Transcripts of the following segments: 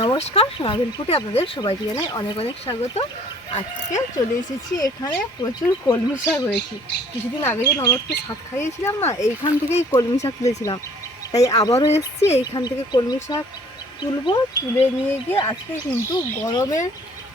নমস্কার সোনাবিল ফুটে আপনাদের সবাইকে জানাই অনেক অনেক স্বাগত। আজকে চলে এসেছি এখানে প্রচুর কলমি শাক হয়েছে। কিছুদিন আগে যে ননদকে শাক খাইয়েছিলাম না এইখান থেকেই কলমি শাক তুলেছিলাম। তাই আবারও এসেছি এইখান থেকে কলমি শাক তুলবো তুলে নিয়ে গিয়ে আজকে কিন্তু গরমের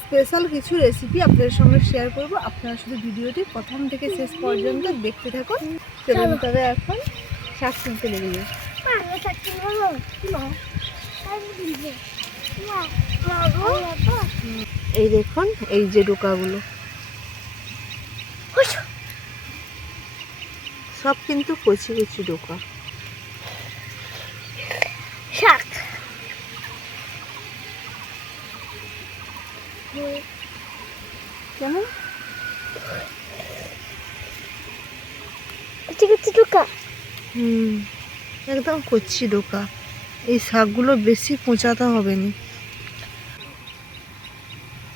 স্পেশাল কিছু রেসিপি আপনাদের সঙ্গে শেয়ার করব। আপনারা শুধু ভিডিওটি প্রথম থেকে শেষ পর্যন্ত দেখতে থাকুন। চলুন তবে এখন শাক তুলতে লেগে যাই। এই দেখুন এই যে ডোকাগুলো। সব কিন্তু কচি কচি ডোকা। শাক কেমন কুচি কুচি টুকা হুম একদম কচি ডোকা। এই শাকগুলো বেশি কোঁচাতে হবে না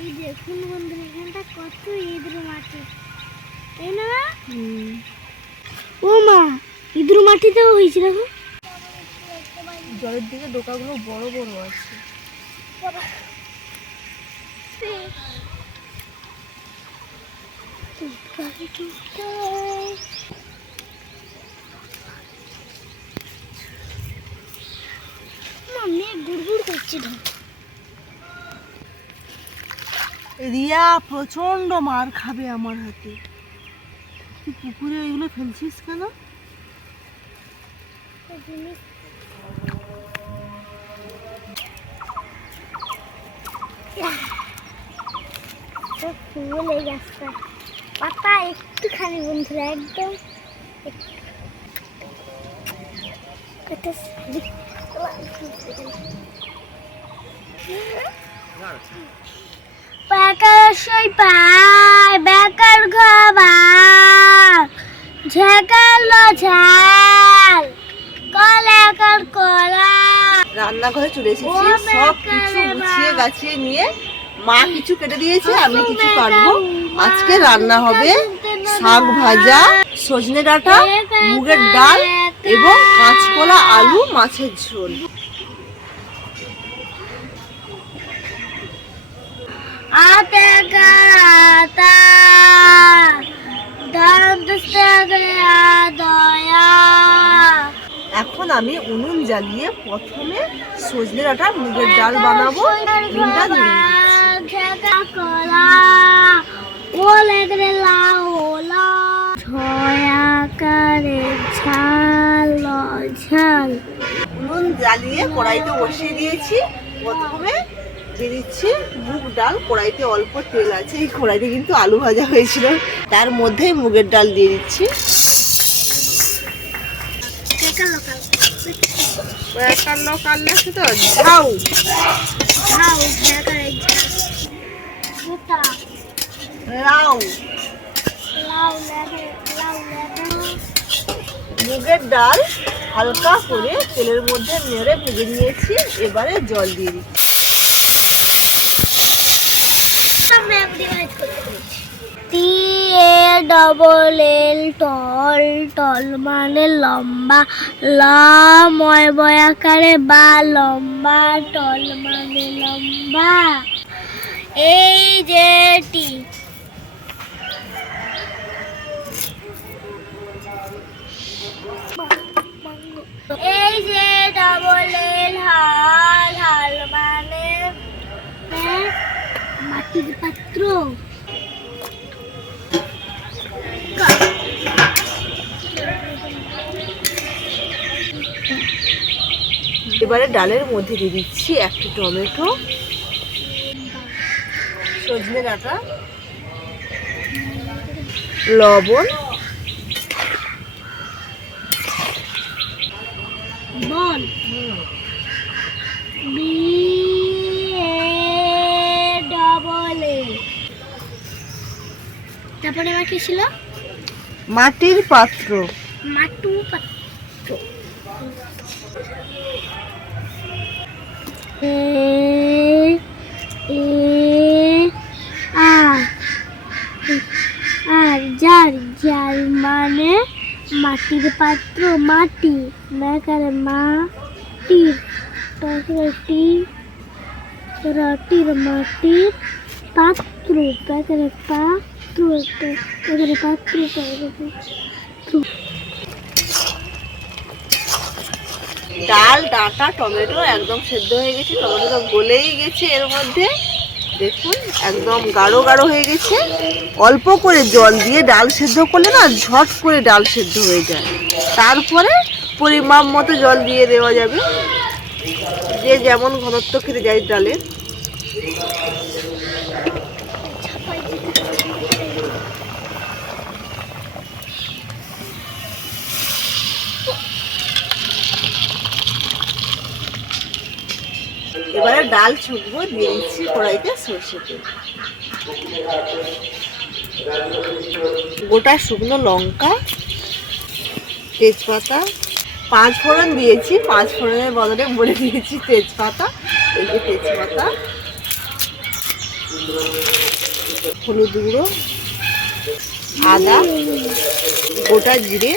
এই দেখুন বন্ধুরা এখানটা কত ইঁদুর মাটি তাই না ও মা ইঁদুর মাটিতেও হয়েছে দেখো। জলের দিকে ডোকাগুলো বড় বড় আছে। মেয়ে গুড়গুড় করছে তো রিয়া প্রচণ্ড মার খাবে আমার হাতে তুই পুকুরে ওইগুলো ফেলছিস কেন ফুল এই গাছটা পাতা একটুখানি বন্ধুরা, একদম একটু। বেকার সই পায় বেকার খাবার ঝেকাল ঝাল কলাকার কলা। রান্নাঘরে চলে এসেছি সব কিছু গুছিয়ে। গাছিয়ে নিয়ে মা কিছু কেটে দিয়েছে আমি কিছু কাটবো। আজকে রান্না হবে শাক ভাজা সজনে ডাঁটা মুগের ডাল এবং কাঁচকলা আলু মাছের ঝোল। এখন আমি উনুন জ্বালিয়ে প্রথমে সজনে ডাটা মুগের ডাল বানাবো। উনুন জ্বালিয়ে কড়াইতে বসিয়ে দিয়েছি। প্রথমে দিয়ে দিচ্ছি। মুগ ডাল কড়াইতে অল্প তেল আছে। এই কড়াইতে কিন্তু আলু ভাজা হয়েছিল। তার মধ্যেই মুগের ডাল দিয়ে দিচ্ছি। মুগের ডাল হালকা করে তেলের মধ্যে নেড়ে ভেজে নিয়েছি। এবারে জল দিয়ে দিচ্ছি। টি এ ডবল এল টল টল মানে লম্বা ল ময় বয়াকারে বা লম্বা টল মানে লম্বা। এই যে টি। এই যে ডবল এল হাল হাল মানে হ্যাঁ, মাটির পাত্র। এবারে ডালের মধ্যে দিয়ে দিচ্ছি একটি টমেটো। সজনে ডাঁটা। লবণ। বল। বি এ ডবল তারপরে আমার কি ছিল? মাটির পাত্র। মাটু পাত্র। আর যার যার মানে মাটির পাত্র, মাটি। মেকারে তারপরে টি রটির মাটির পাত্র এখানে পাত্র একটা এখানে পাত্র। ডাল, ডাঁটা, টমেটো একদম সেদ্ধ হয়ে গেছে। টমেটোটা গলেই গেছে এর মধ্যে। দেখুন, একদম গাঢ় গাঢ় হয়ে গেছে। অল্প করে জল দিয়ে ডাল সেদ্ধ করলে না ঝট করে ডাল সেদ্ধ হয়ে যায়। তারপরে পরিমাপ মতো জল দিয়ে দেওয়া যাবে। যে যেমন ঘনত্ব খেতে যায় ডালের। এবারে ডাল ছুকবো দিয়ে দিচ্ছি কড়াইতে সর্ষে তেল গোটা শুকনো লঙ্কা, তেজপাতা, পাঁচ ফোড়ন দিয়েছি, পাঁচ ফোড়নের বদলে বলে দিয়েছি তেজপাতা, এই যে তেজপাতা। হলুদ গুঁড়ো, আদা, গোটা জিরে।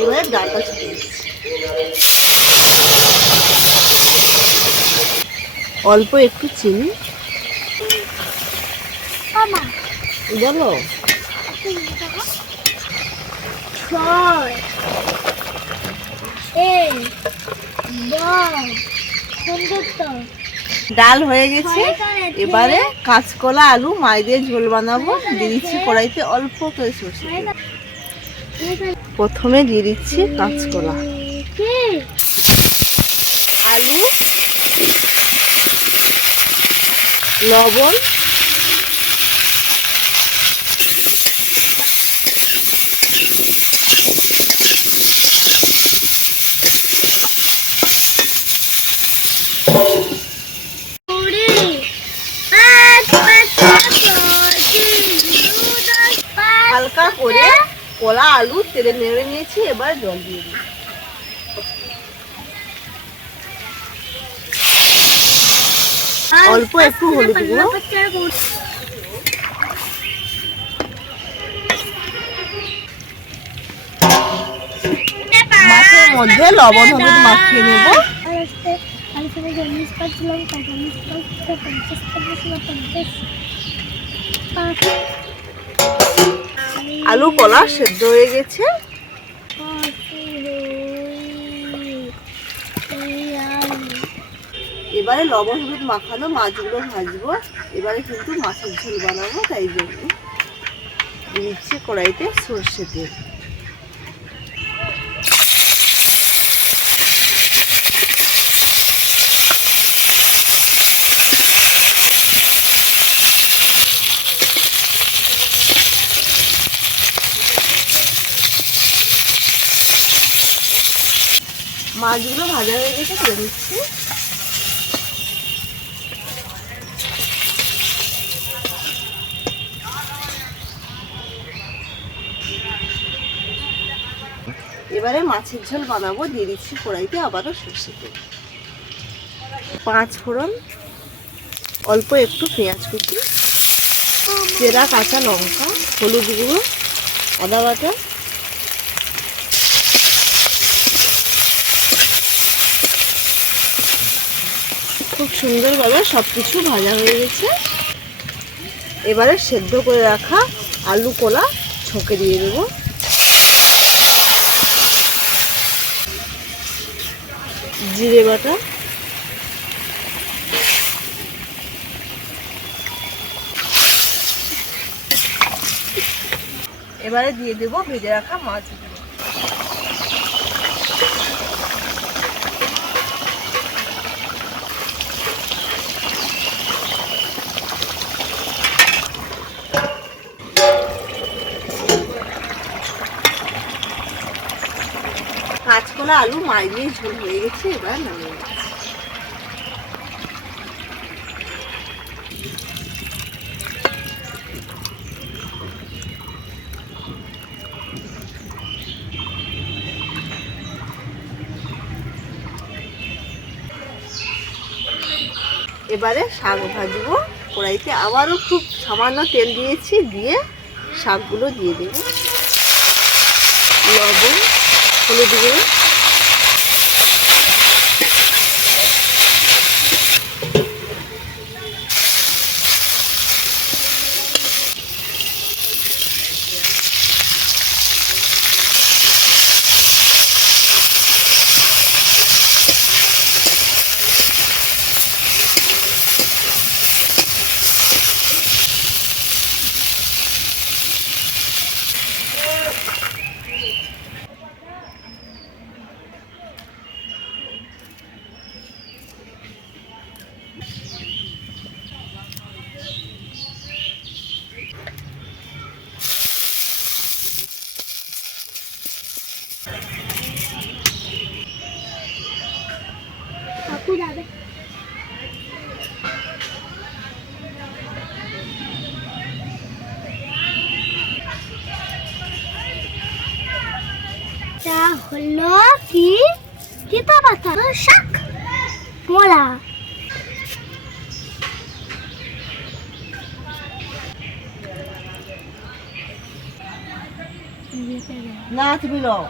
এবারে ডালটা ছুটে দিচ্ছি অল্প একটু চিনি। বলো ছয়। ডাল হয়ে গেছে। এবারে কাঁচকলা আলু মাই দিয়ে ঝোল বানাবো। দিয়ে দিচ্ছি কড়াইতে অল্প করে সর্ষে। প্রথমে দিয়ে দিচ্ছি কাঁচকলা কি আলু লবণ। হালকা করে কলা আলু তেলে নেড়ে নিয়েছি এবার জল দিয়ে দিই অল্প একটু হলুদ গুঁড়ো। মাছের মধ্যে লবণ হলুদ মাখিয়ে নেব। আলু কলা সেদ্ধ হয়ে গেছে। এবারে লবণ হলুদ মাখানো মাছগুলো ভাজবো। এবারে কিন্তু মাছের ঝোল বানাবো, তাই জন্য দিচ্ছি কড়াইতে সর্ষে তেল। মাছগুলো ভাজা হয়ে গেছে তুলে এবারে মাছের ঝোল বানাবো, দিয়ে দিচ্ছি কড়াইতে আবারও সর্ষে তেল। পাঁচ ফোড়ন, অল্প একটু পেঁয়াজ কুচি, চেরা কাঁচা লঙ্কা, হলুদ গুঁড়ো, আদা বাটা। খুব সুন্দরভাবে সব কিছু ভাজা হয়ে গেছে। এবারে সেদ্ধ করে রাখা আলু কোলা ছকে দিয়ে দেব। জিরে বাটা। এবারে দিয়ে দেবো ভেজে রাখা মাছগুলো। কাঁচকলা আলু মাই ঝোল হয়ে গেছে, এবার নামিয়ে। এবারে শাক ভাজবো, কড়াইতে আবারও খুব সামান্য তেল দিয়েছি, দিয়ে শাকগুলো দিয়ে দেবো লবণ, হলুদ গুঁড়ো হলো কি তিতা পাতা শাক মোলা না তুমি নাও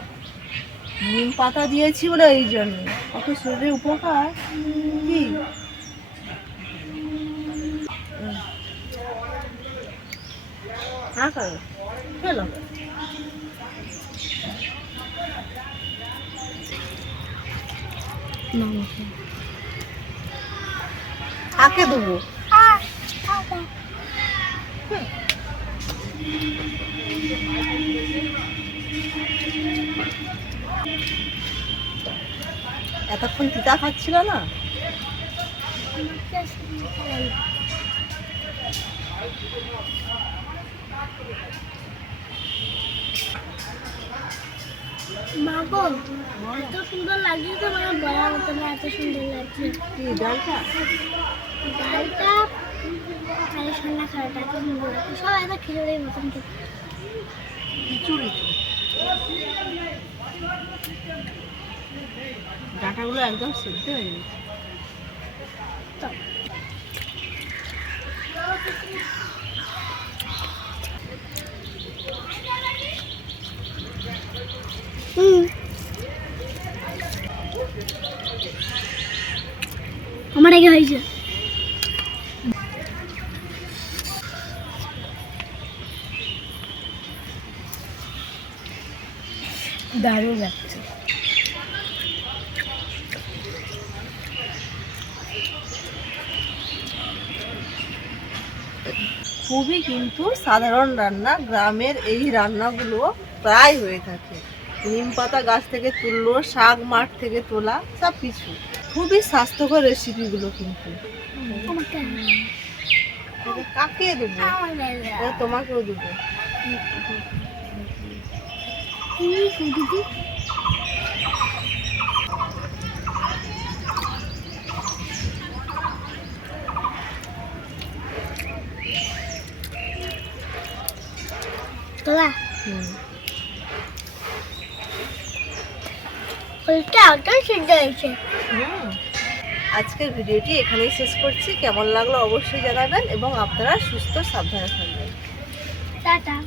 নিম পাতা দিয়েছি বলে এই জন্য। কত শরীরের উপকার? কি। হ্যাঁ করো চলো আঁকে দেবো? এতক্ষণ তিতা খাচ্ছিল না? মা গো এত সুন্দর লাগছে তো মানে বলার মতো না এত সুন্দর লাগছে। কি ডালটা? ডালটা কালে ঠান্ডা খাওয়াটা এত সুন্দর সব এত খিচুড়ির মতন খেতে। খিচুড়ি ডাঁটাগুলো একদম সিদ্ধ হয়ে গেছে। আমার আগে হয়েছে দারুণ লাগছে খুবই কিন্তু সাধারণ রান্না। গ্রামের এই রান্নাগুলো প্রায় হয়ে থাকে। নিম পাতা গাছ থেকে তুললো, শাক মাঠ থেকে তোলা সব কিছু খুবই স্বাস্থ্যকর রেসিপিগুলো কিন্তু। কাকে দেবো? তোমাকেও দেবো। ফুলটা সিদ্ধ হয়েছে। হুম। আজকের ভিডিওটি এখানেই শেষ করছি। কেমন লাগল অবশ্যই জানাবেন এবং আপনারা সুস্থ সাবধানে থাকবেন। টাটা।